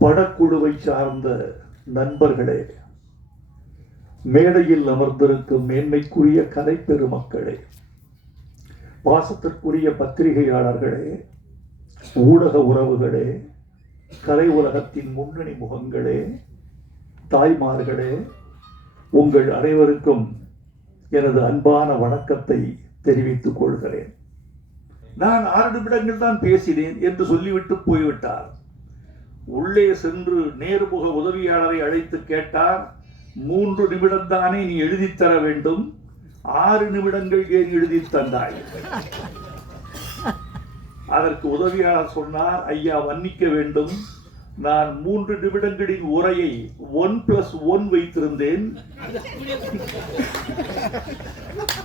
படக்குழுவை சார்ந்த நண்பர்களே, மேடையில் அமர்ந்திருக்கும் மேன்மைக்குரிய கலை பெருமக்களே, பாசத்திற்குரிய பத்திரிகையாளர்களே, ஊடக உறவுகளே, கலை உலகத்தின் முன்னணி முகங்களே, தாய்மார்களே, உங்கள் அனைவருக்கும் எனது அன்பான வணக்கத்தை தெரிவித்துக் கொள்கிறேன். நான் 6 நிமிடங்கள் தான் பேசினேன் என்று சொல்லிவிட்டு போய்விட்டார். உள்ளே சென்று நேர்முக உதவியாளரை அழைத்து கேட்டார், 3 நிமிடம் தானே நீ எழுதித்தர வேண்டும், 6 நிமிடங்கள் ஏன் எழுதி தந்தாய்? அதற்கு உதவியாளர் சொன்னார், ஐயா மன்னிக்க வேண்டும், நான் 3 நிமிடங்களின் உரையை 1+1 வைத்திருந்தேன்,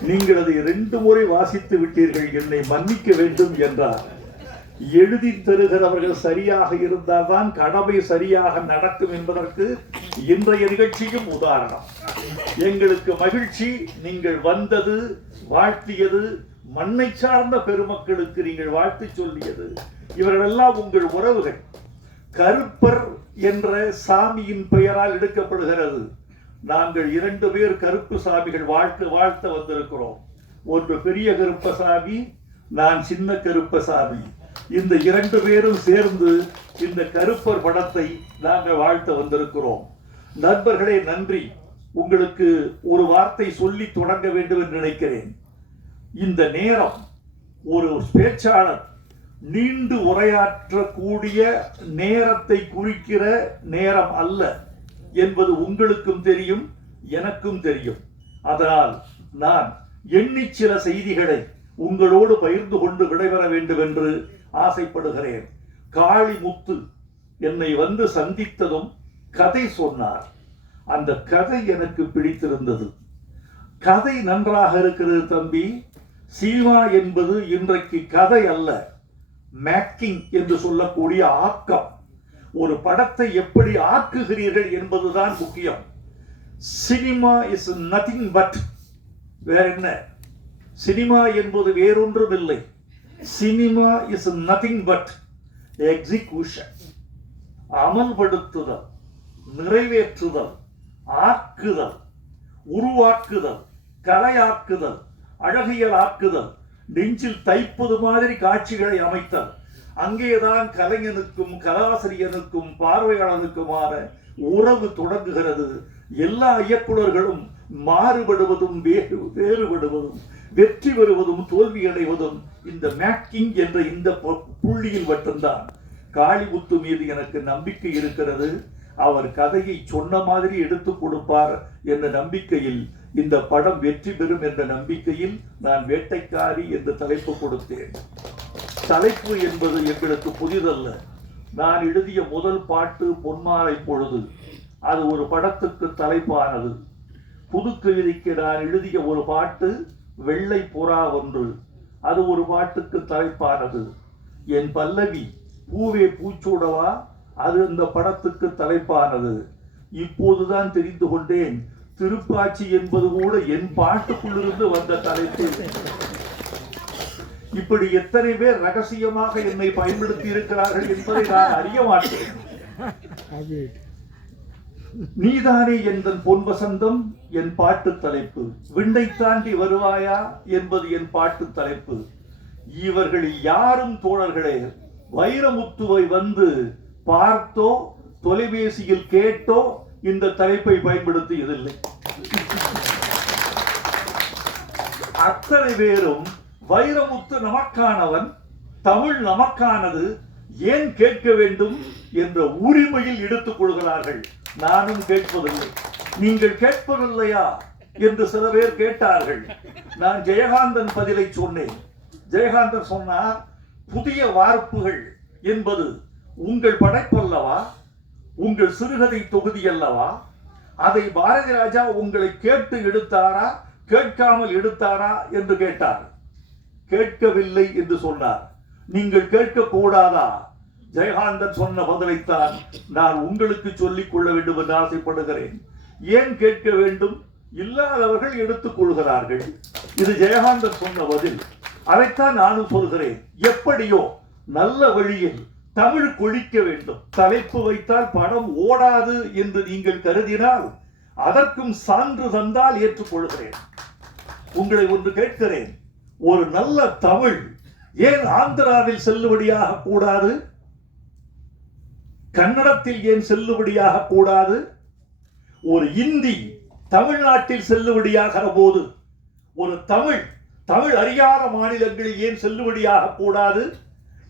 நீங்கள் அதை 2 முறை வாசித்து விட்டீர்கள், என்னை மன்னிக்க வேண்டும் என்றார். எழுதி தருகிறவர்கள் சரியாக இருந்தால்தான் கடமை சரியாக நடக்கும் என்பதற்கு இன்றைய நிகழ்ச்சியும் உதாரணம். எங்களுக்கு மகிழ்ச்சி, நீங்கள் வந்தது, வாழ்த்தியது, மண்ணை சார்ந்த பெருமக்களுக்கு நீங்கள் வாழ்த்து சொல்லியது. இவர்களெல்லாம் உங்கள் உறவுகள். கருப்பர் என்ற சாமியின் பெயரால் எடுக்கப்படுகிறது. நாங்கள் 2 பேர் கருப்பு சாமிகள் வாழ்த்த வந்திருக்கிறோம். ஒன்று பெரிய கருப்பசாமி, நான் சின்ன கருப்பசாமி. இந்த 2 பேரும் சேர்ந்து இந்த கருப்பர் படத்தை நாங்கள் வாழ்த்த வந்திருக்கிறோம். நண்பர்களே, நன்றி. உங்களுக்கு ஒரு வார்த்தை சொல்லி தொடங்க வேண்டும் என்று நினைக்கிறேன். இந்த நேரம் ஒரு பேச்சாளர் நீண்டு உரையாற்றக்கூடிய நேரத்தை குறிக்கிற நேரம் அல்ல என்பது உங்களுக்கும் தெரியும், எனக்கும் தெரியும். அதனால் நான் எண்ணி சில செய்திகளை உங்களோடு பகிர்ந்து கொண்டு விடைபெற வேண்டும் என்று ஆசைப்படுகிறேன். காளிமுத்து என்னை வந்து சந்தித்ததும் கதை சொன்னார். அந்த கதை எனக்கு பிடித்திருந்தது. கதை நன்றாக இருக்கிறது தம்பி. சினிமா என்பது இன்றைக்கு கதை அல்ல, மேக்கிங் என்று சொல்லக்கூடிய ஆக்கம். ஒரு படத்தை எப்படி ஆக்குகிறீர்கள் என்பதுதான் முக்கியம். சினிமா இஸ் நதிங் பட், வேற என்ன? சினிமா என்பது வேறொன்றும் இல்லை. Cinema is nothing but execution, அமல்படுத்துதல், நிறைவேற்றுதல், ஆக்குதல், உருவாக்குதல், கலையாக்குதல், அழகியல் ஆக்குதல், நெஞ்சில் தைப்பது மாதிரி காட்சிகளை அமைத்தல். அங்கேதான் கலைஞனுக்கும் கலாசிரியனுக்கும் பார்வையாளனுக்குமான உறவு தொடங்குகிறது. எல்லா இயக்குநர்களும் மாறுபடுவதும் வேறுபடுவதும் வெற்றி பெறுவதும் தோல்வி அடைவதும் இந்த மேக்கிங் என்ற இந்த புள்ளியில் மட்டும்தான். காளிமுத்து மீது எனக்கு நம்பிக்கை இருக்கிறது. அவர் கதையை சொன்ன மாதிரி எடுத்து கொடுப்பார் என்ற நம்பிக்கையில், இந்த படம் வெற்றி பெறும் என்ற நம்பிக்கையில் நான் வேட்டைக்காரி என்று தலைப்பு கொடுத்தேன். தலைப்பு என்பது எங்களுக்கு புதிதல்ல. நான் எழுதிய முதல் பாட்டு பொன்மாலை பொழுது, அது ஒரு படத்துக்கு தலைப்பானது. புதுக்கவிதைக்கு நான் எழுதிய ஒரு பாட்டு வெள்ளை புறா ஒன்று, அது ஒரு பாட்டுக்கு தலைப்பானது. என் பல்லவி பூவே பூச்சூடவா, அது அந்த படத்துக்கு தலைப்பானது. இப்போதுதான் தெரிந்து கொண்டேன், திருப்பாச்சி என்பது கூட என் பாட்டுக்குள்ளிருந்து வந்த தலைப்பு. இப்படி எத்தனை பேர் ரகசியமாக என்னை பயன்படுத்தி இருக்கிறார்கள் என்பதை நான் அறிய மாட்டேன். நீதானே எந்தன் பொன் வசந்தம் என் பாட்டு தலைப்பு, விண்ணை தாண்டி வருவாயா என்பது என் பாட்டு தலைப்பு. இவர்கள் யாரும் தோழர்களே வைரமுத்துவை வந்து பார்த்தோ தொலைபேசியில் கேட்டோ இந்த தலைப்பை பயன்படுத்தியதில்லை. அத்தனை பேரும் வைரமுத்து நமக்கானவன், தமிழ் நமக்கானது, ஏன் கேட்க வேண்டும் என்ற உரிமையில் எடுத்துக் கொள்கிறார்கள். நானும் கேட்பதில்லை. நீங்கள் கேட்பதில்லையா என்று சில பேர் கேட்டார்கள். நான் ஜெயகாந்தன் பதிலை சொன்னேன். ஜெயகாந்தன் சொன்னார், புதிய வார்ப்புகள் என்பது உங்கள் படைப்பல்லவா, உங்கள் சிறுகதை தொகுதி அல்லவா? அதை பாரதி ராஜா உங்களை கேட்டு எடுத்தாரா, கேட்காமல் எடுத்தாரா என்று கேட்டார். கேட்கவில்லை என்று சொன்னார். நீங்கள் கேட்க கூடாதா? ஜெயகாந்தன் சொன்ன பதிலைத்தான் நான் உங்களுக்கு சொல்லிக் கொள்ள வேண்டும் என்று ஆசைப்படுகிறேன். ஏன் கேட்க வேண்டும்? இல்லாதவர்கள் எடுத்துக் கொள்கிறார்கள். இது ஜெயகாந்தன் சொன்ன பதில். அதைத்தான் நானும் சொல்கிறேன். எப்படியோ நல்ல வழியில் தமிழ் கொழிக்க வேண்டும். தலைப்பு வைத்தால் படம் ஓடாது என்று நீங்கள் கருதினால் அதற்கும் சான்று தந்தால் ஏற்றுக்கொள்கிறேன். உங்களை ஒன்று கேட்கிறேன், ஒரு நல்ல தமிழ் ஏன் ஆந்திராவில் செல்லுபடியாக கூடாது? கன்னடத்தில் ஏன் செல்லுபடியாக கூடாது? ஒரு இந்தி தமிழ்நாட்டில் செல்லுபடியாகிற போது ஒரு தமிழ் அறியாத மாநிலங்களில் ஏன் செல்லுபடியாக கூடாது?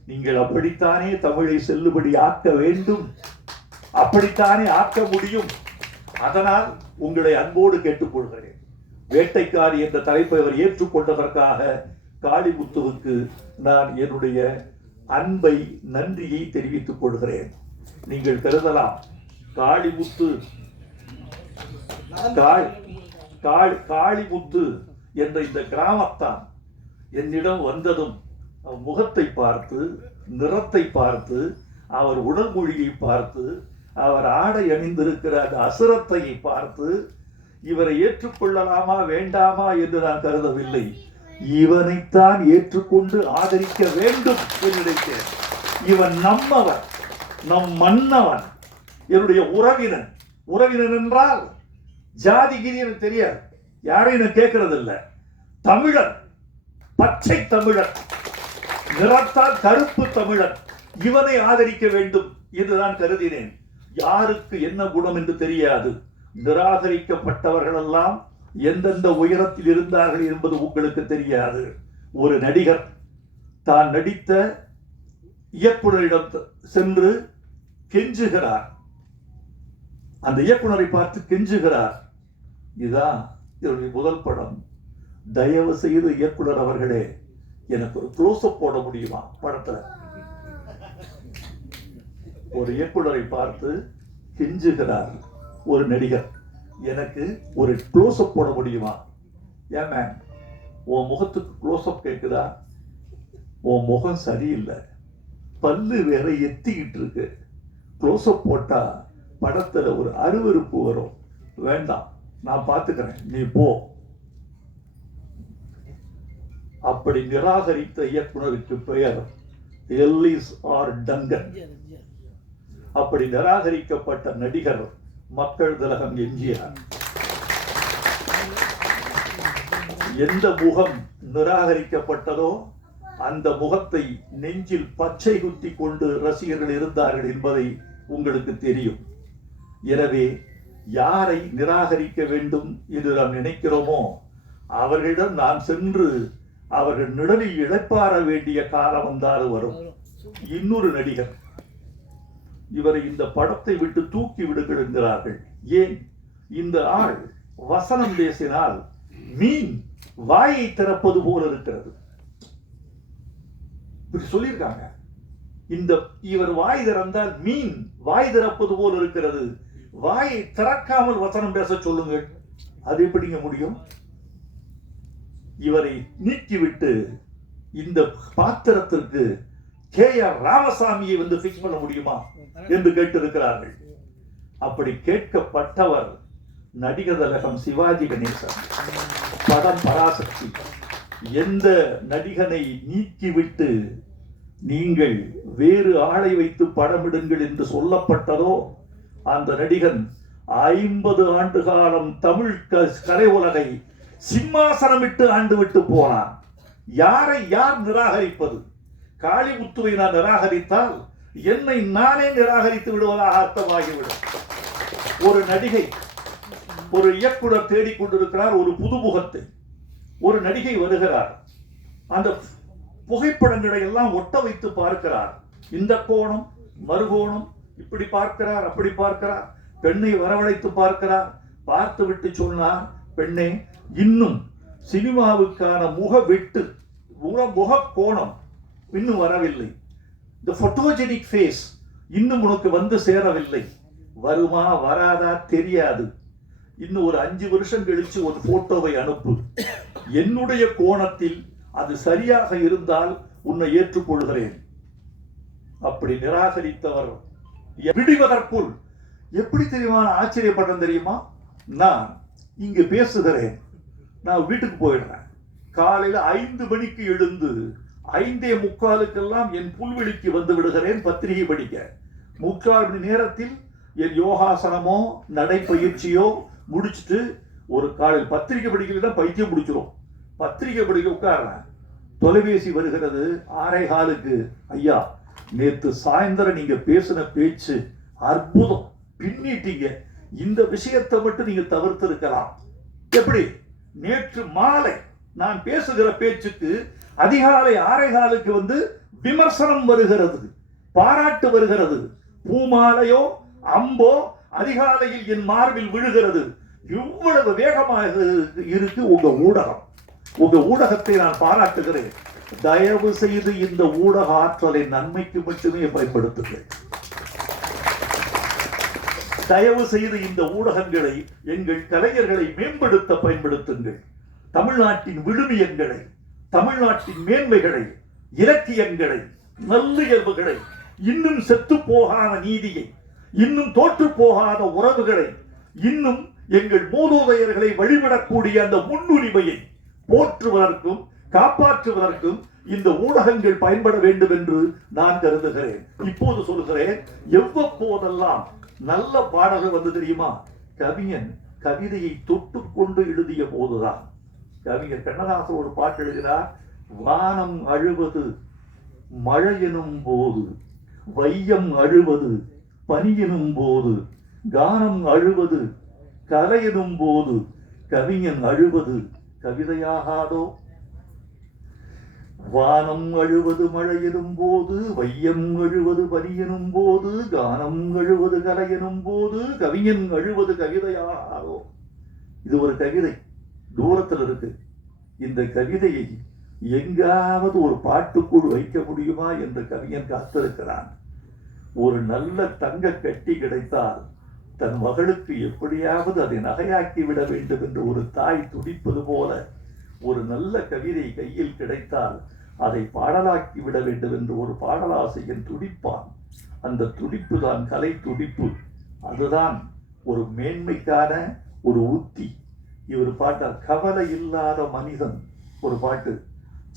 நீங்கள் அப்படித்தானே தமிழை செல்லுபடி ஆக்க வேண்டும், அப்படித்தானே ஆக்க முடியும். அதனால் உங்களை அன்போடு கேட்டுக்கொள்கிறேன். வேட்டைக்காரி என்ற தலைப்பை அவர் ஏற்றுக்கொண்டதற்காக காளிமுத்துவுக்கு நான் என்னுடைய அன்பை, நன்றியை தெரிவித்துக் கொள்கிறேன். நீங்கள் கருதலாம், காளிமுத்து என்ற இந்த கிராமத்தான் என்னிடம் வந்ததும் முகத்தை பார்த்து, நிறத்தை பார்த்து, அவர் உடல் மொழியை பார்த்து, அவர் ஆடை அணிந்திருக்கிற அந்த அசுரத்தையை பார்த்து இவரை ஏற்றுக்கொள்ளலாமா வேண்டாமா என்று நான் கருதவில்லை. இவனைத்தான் ஏற்றுக்கொண்டு ஆதரிக்க வேண்டும் என்று நினைத்தேன். இவன் நம்மவன், நம் மன்னவன், என்னுடைய உறவினன். உறவினன் என்றால் ஜாதிகிரி எனக்கு தெரியாது, யாரையும் நான் கேட்கறது இல்லை. தமிழன், பச்சை தமிழன், நிறத்தால் கருப்பு தமிழன், இவனை ஆதரிக்க வேண்டும் என்று நான் கருதினேன். யாருக்கு என்ன குணம் என்று தெரியாது. நிராகரிக்கப்பட்டவர்கள் எல்லாம் எந்தெந்த உயரத்தில் இருந்தார்கள் என்பது உங்களுக்கு தெரியாது. ஒரு நடிகர் தான் நடித்த இயக்குனரிடம் சென்று கெஞ்சுகிறார். அந்த இயக்குனரை பார்த்து கெஞ்சுகிறார், இதுதான் என்னுடைய முதல் படம், தயவு செய்து இயக்குனர் அவர்களே எனக்கு ஒரு க்ளோஸ்அப் போட முடியுமா படத்துல? ஒரு இயக்குனரை பார்த்து கெஞ்சுகிறார் ஒரு நடிகர், எனக்கு ஒரு க்ளோஸ்அப் போட முடியுமா? ஏன் மேம், உன் முகத்துக்கு க்ளோஸ்அப் கேட்குதா? உன் முகம் சரியில்லை, பல்லு வேற எத்திக்கிட்டு இருக்கு, க்ளோஸ்அப் போட்டா படத்துல ஒரு அருவருப்பு வரும், வேண்டாம் நான் பார்த்துக்கிறேன், நீ போ. அப்படி நிராகரித்த இயக்குனருக்கு பெயர் எல்லிஸ் ஆர் டங்கன். அப்படி நிராகரிக்கப்பட்ட நடிகர் மக்கள் திலகம் எம்ஜிஆர். எந்த முகம் நிராகரிக்கப்பட்டதோ அந்த முகத்தை நெஞ்சில் பச்சை குத்தி கொண்டு ரசிகர்கள் இருந்தார்கள் என்பதை உங்களுக்கு தெரியும். எனவே யாரை நிராகரிக்க வேண்டும் என்று நாம் நினைக்கிறோமோ அவர்களிடம் நான் சென்று அவர்கள் நிழலில் இழைப்பார வேண்டிய காலம் வந்தாலும் வரும். இன்னொரு நடிகர், இவரை இந்த படத்தை விட்டு தூக்கி விடுங்கள் என்கிறார்கள். ஏன்? இந்த ஆள் வசனம் பேசினால் மீன் வாயை திறப்பது போல இருக்கிறது, இப்படி சொல்லியிருக்காங்க. இவர் வாய் திறந்தால் மீன் வாய் திறப்பது போல இருக்கிறது, வாயை திறக்காமல் வசனம் பேச சொல்லுங்கள், அது எப்படிங்க முடியும்? இவரை நீக்கிவிட்டு இந்த பாத்திரத்திற்கு கே.ஆர். ராமசாமியை வந்து பிக்ஸ் பண்ண முடியுமா என்று கேட்டிருக்கிறார்கள். அப்படி கேட்கப்பட்டவர் நடிகர் திலகம் சிவாஜி கணேசன். படம் பராசக்தி. எந்த நடிகனை நீக்கிவிட்டு நீங்கள் வேறு ஆளை வைத்து படமிடுங்கள் என்று சொல்லப்பட்டதோ அந்த நடிகன் 50 ஆண்டு காலம் தமிழ் கலை உலகை சிம்மாசனமிட்டு ஆண்டு விட்டு போனான். யாரை யார் நிராகரிப்பது? காளிமுத்துவை நான் நிராகரித்தால் என்னை நானே நிராகரித்து விடுவதாக அர்த்தமாகிவிடும். ஒரு நடிகை, ஒரு இயக்குனர் தேடிக்கொண்டிருக்கிறார் ஒரு புதுமுகத்தை. ஒரு நடிகை வருகிறார், அந்த புகைப்படங்களை எல்லாம் ஒட்ட வைத்து பார்க்கிறார். இந்த கோணம் மறுகோணம், இப்படி பார்க்கிறார், அப்படி பார்க்கிறார். பெண்ணை வரவழைத்து பார்க்கிறார். பார்த்து விட்டு சொன்னார், பெண்ணே, இன்னும் சினிமாவுக்கான முக வெட்டு, முக கோணம் இன்னும் வரவில்லை. இந்த போட்டோஜெனிக் ஃபேஸ் இன்னும் உனக்கு வந்து சேரவில்லை. வருமா வராதா தெரியாது. இன்னும் ஒரு 5 வருஷம் கழிச்சு ஒரு போட்டோவை அனுப்பு. என்னுடைய கோணத்தில் அது சரியாக இருந்தால் உன்னை ஏற்றுக்கொள்கிறேன். அப்படி நிராகரித்தவர் விடுவதற்குள் எப்படி தெரியுமா ஆச்சரியப்பட்டேன் தெரியுமா? நான் இங்கு பேசுகிறேன், நான் வீட்டுக்கு போயிடுறேன். காலையில் 5 மணிக்கு எழுந்து 5:45 என் புல்வெளிக்கு வந்து விடுகிறேன் பத்திரிகை படிக்க. 3/4 மணி நேரத்தில் என் யோகாசனமோ நடைப்பயிற்சியோ முடிச்சுட்டு ஒரு காலையில் பத்திரிகை படிக்கல பைத்தியம் பிடிச்சிரும். பத்திரிகை படிக்க உட்கார்றேன். தொலைபேசி வருகிறது 6:15. ஐயா, நேத்து சாயந்தரம் நீங்க பேசின பேச்சு அற்புதம், பின்னிட்டீங்க. இந்த விஷயத்தை மட்டும் நீங்க தவிர்த்து இருக்கலாம். எப்படி? நேற்று மாலை நான் பேசுகிற பேச்சுக்கு அதிகாலை 6:15 வந்து விமர்சனம் வருகிறது, பாராட்டு வருகிறது. பூமாலையோ அம்போ அதிகாலையில் என் மார்பில் விழுகிறது. இவ்வளவு வேகமாக இருக்கு உங்க ஊடகம். உங்க ஊடகத்தை நான் பாராட்டுகிறேன். தயவு செய்து இந்த ஊடக ஆற்றலை நன்மைக்கு மட்டுமே பயன்படுத்துங்கள். தயவு செய்து இந்த ஊடகங்களை எங்கள் கலைஞர்களை மேம்படுத்த பயன்படுத்துங்கள். தமிழ்நாட்டின் விழுமியங்களை, தமிழ்நாட்டின் மேன்மைகளை, இலக்கியங்களை, நல்லியல்புகளை, இன்னும் செத்து போகாத நீதியை, இன்னும் தோற்று போகாத உறவுகளை, இன்னும் எங்கள் மூதோதையர்களை வழிபடக்கூடிய அந்த முன்னுரிமையை போற்றுவதற்கும் காப்பாற்றுவதற்கும் இந்த ஊடகங்கள் பயன்பட வேண்டும் என்று நான் கருதுகிறேன். இப்போது சொல்கிறேன், எவ்வப்போதெல்லாம் நல்ல பாடல்கள் வந்து தெரியுமா? கவிஞன் கவிதையை தொட்டுக்கொண்டு எழுதிய போதுதான். கவிஞர் கண்ணதாசன் ஒரு பாட்டு எழுதினார். வானம் அழுவது மழை எனும் போது, வையம் அழுவது பனி எனும் போது, கானம் அழுவது கலை எனும் போது, கவிஞன் அழுவது கவிதையாகாதோ? வானம் அழுவது மழை எனும் போது, வையம் அழுவது பனி எனும் போது, கானம் அழுவது கலை எனும் போது, கவிஞன் அழுவது கவிதையாகாதோ? இது ஒரு கவிதை, தூரத்தில் இருக்கு. இந்த கவிதையை எங்காவது ஒரு பாட்டுக்குள் வைக்க முடியுமா என்று கவிஞன் காத்திருக்கிறான். ஒரு நல்ல தங்க கட்டி கிடைத்தால் தன் மகளுக்கு எப்படியாவது அதை நகையாக்கி விட வேண்டும் என்று ஒரு தாய் துடிப்பது போல, ஒரு நல்ல கவிதை கையில் கிடைத்தால் அதை பாடலாக்கி விட வேண்டும் என்று ஒரு பாடலாசிரியன் துடிப்பான். அந்த துடிப்பு தான் கலை துடிப்பு. அதுதான் ஒரு மேன்மைக்கான ஒரு உத்தி. இவர் பாட்டார். கவலை இல்லாத மனிதன் ஒரு பாட்டு,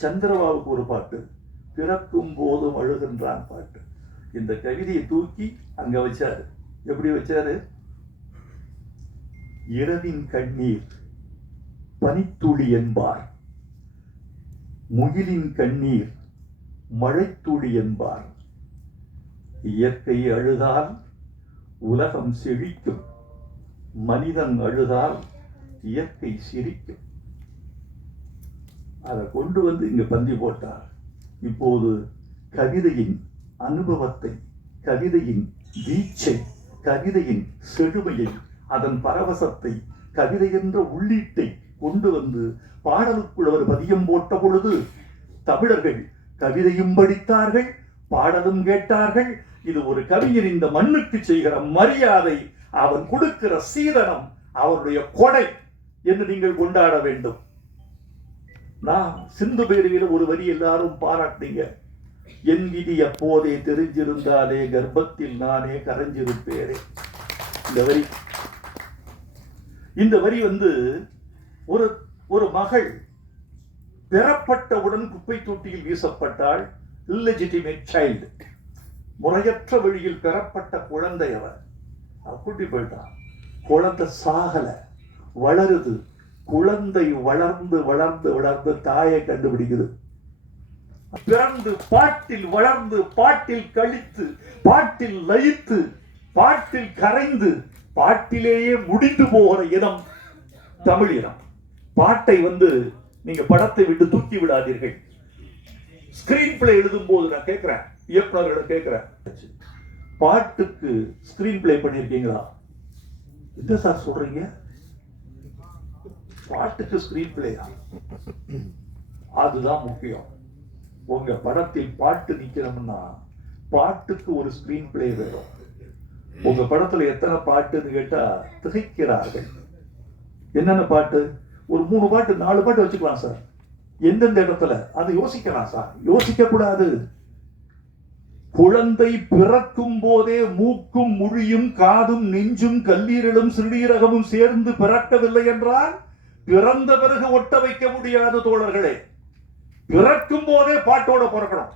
சந்திரபாபுக்கு ஒரு பாட்டு, பிறக்கும் போதும் அழுகின்றான் பாட்டு. இந்த கவிதையை தூக்கி அங்க வச்சாரு. எப்படி வச்சாரு? இரவின் கண்ணீர் பனித்துளி என்பார், முகிலின் கண்ணீர் மழைத்துளி என்பார். இயற்கை அழுதால் உலகம் செழிக்கும், மனிதன் அழுதால் இயற்கை சிரிக்கும். அதை கொண்டு வந்து இங்க பந்தி போட்டார். இப்போது கவிதையின் அனுபவத்தை, கவிதையின் வீச்சை, கவிதையின் செழுமையை, அதன் பரவசத்தை, கவிதை என்ற உள்ளீட்டை கொண்டு வந்து பாடலுக்குள் அவர் பதியம் போட்ட பொழுது தமிழர்கள் கவிதையும் படித்தார்கள், பாடலும் கேட்டார்கள். இது ஒரு கவிஞர் இந்த மண்ணுக்கு செய்கிற மரியாதை, அவன் கொடுக்கிற சீதனம், அவருடைய கொடை என்று நீங்கள் கொண்டாட வேண்டும். நான் சிந்து பேரியில் ஒரு வரி எல்லாரும் பாராட்டினீங்க. என் விதி அப்போதே தெரிஞ்சிருந்தாலே கர்ப்பத்தில் நானே கரைஞ்சிருப்பேரே. இந்த வரி வந்து ஒரு மகள் பெறப்பட்டவுடன் குப்பை தொட்டியில் வீசப்பட்டாள். இல்லெஜிட்டிமேட் சைல்டு, முறையற்ற வழியில் பெறப்பட்ட குழந்தை. அவர் கூட்டி போயிட்டான். குழந்தை சாகல, வளருது. குழந்தை வளர்ந்து வளர்ந்து வளர்ந்து தாயை கண்டுபிடிக்குது. பிறந்து பாட்டில் வளர்ந்து பாட்டில் கழித்து பாட்டில் லயித்து பாட்டில் கரைந்து பாட்டிலேயே முடிந்து போகிற இனம் தமிழ் இனம். பாட்டை வந்து நீங்க படத்தை விட்டு தூக்கி விடாதீர்கள். ஸ்கிரீன் பிளே எழுதும் போது நான் கேட்கிறேன், இயக்குநர்களை கேட்கிறேன், பாட்டுக்கு ஸ்கிரீன் பிளே பண்ணிருக்கீங்களா? என்ன சார் சொல்றீங்க? பாட்டுக்கு ஸ்கிரீன் பிளேயா? அதுதான் முக்கியம். உங்க படத்தில் பாட்டு நிக்கணும்னா பாட்டுக்கு ஒரு ஸ்கிரீன் பிளே வேணும். உங்க படத்துல எத்தனை பாட்டுன்னு கேட்டா திகைக்கிறார்கள். என்னென்ன பாட்டு? ஒரு 3 பாட்டு 4 பாட்டு வச்சுக்கலாம் சார். எந்தெந்த இடத்துல அது யோசிக்கலாம் சார்? யோசிக்க கூடாது. குழந்தை பிறக்கும் போதே மூக்கும் மொழியும் காதும் நெஞ்சும் கல்லீரலும் சிறுநீரகமும் சேர்ந்து பிறக்கவில்லை என்றால் பிறந்த பிறகு ஒட்ட வைக்க முடியாது தோழர்களே. பிறக்கும் போதே பாட்டோட பிறக்கணும்.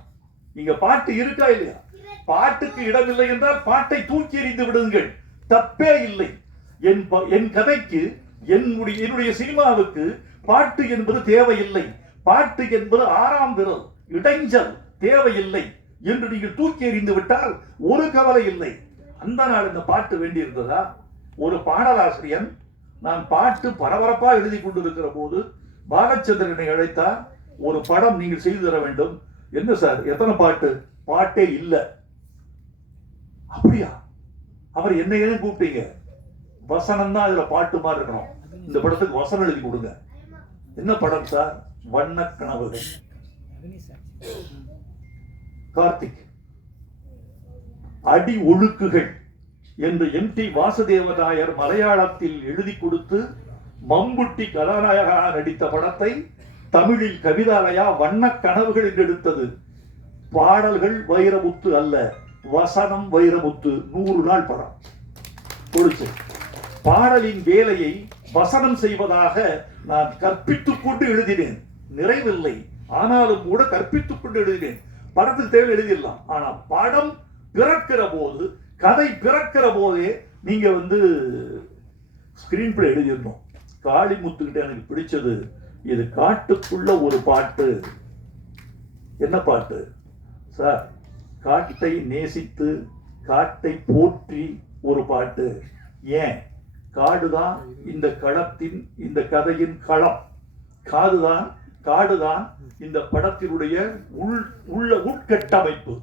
இங்க பாட்டு இருக்கா இல்லையா? பாட்டுக்கு இடமில்லை என்றால் பாட்டை தூக்கி எறிந்து விடுங்கள், தப்பே இல்லை. என் கதைக்கு, என்னுடைய சினிமாவுக்கு பாட்டு என்பது தேவையில்லை. பாட்டு என்பது ஆறாம் விரல், இடைஞ்சல் தேவையில்லை என்று நீங்கள் தூக்கி எறிந்து விட்டால் ஒரு கவலை இல்லை. அந்த நாள் இந்த பாட்டு வேண்டி இருந்ததா? ஒரு பாடலாசிரியன், நான் பாட்டு பரபரப்பா எழுதி கொண்டிருக்கிற போது பாலச்சந்திரனை அழைத்தா, ஒரு படம் நீங்கள் செய்து தர வேண்டும். என்ன சார், எத்தனை பாட்டு? பாட்டே இல்லை. அப்படியா? அவர் என்ன ஏன் கூப்பிட்டீங்க? வசனம் தான் இதுல பாட்டு மாதிரி இருக்கணும், இந்த படத்துக்கு வசனம் எழுதி கொடுங்க. என்ன படம் சார்? வண்ண கனவுகள், கார்த்திக். அடி ஒழுக்குகள் என்று MT வாசுதேவநாயர் மலையாளத்தில் எழுதி கொடுத்து மம்புட்டி கதாநாயகனாக நடித்த படத்தை தமிழில் கவிதாலயா வண்ண கனவுகள் என்று எடுத்தது. பாடல்கள் வைரமுத்து அல்ல, வசனம் வைரமுத்து. 100 நாள் படம் கொடுத்து பாடலின் வேலையை வசனம் செய்வதாக நான் கற்பித்துக் கொண்டு எழுதினேன். நிறைவில்லை, ஆனாலும் கூட கற்பித்துக் கொண்டு எழுதினேன். படத்துக்கு தேவை எழுதிடலாம், ஆனா படம் பிறக்கிற போது, கதை பிறக்கிற போதே நீங்க ஸ்கிரீன் பிளே எழுதிடணும். காளிமுத்துக்கிட்ட எனக்கு பிடிச்சது, இது காட்டுக்குள்ள ஒரு பாட்டு. என்ன பாட்டு சார்? காட்டை நேசித்து காட்டை போற்றி ஒரு பாட்டு. ஏன்? காடுதான் இந்த களத்தின், இந்த கதையின் களம். காடுதான் இந்த படத்தினுடைய உட்கட்டமைப்பு.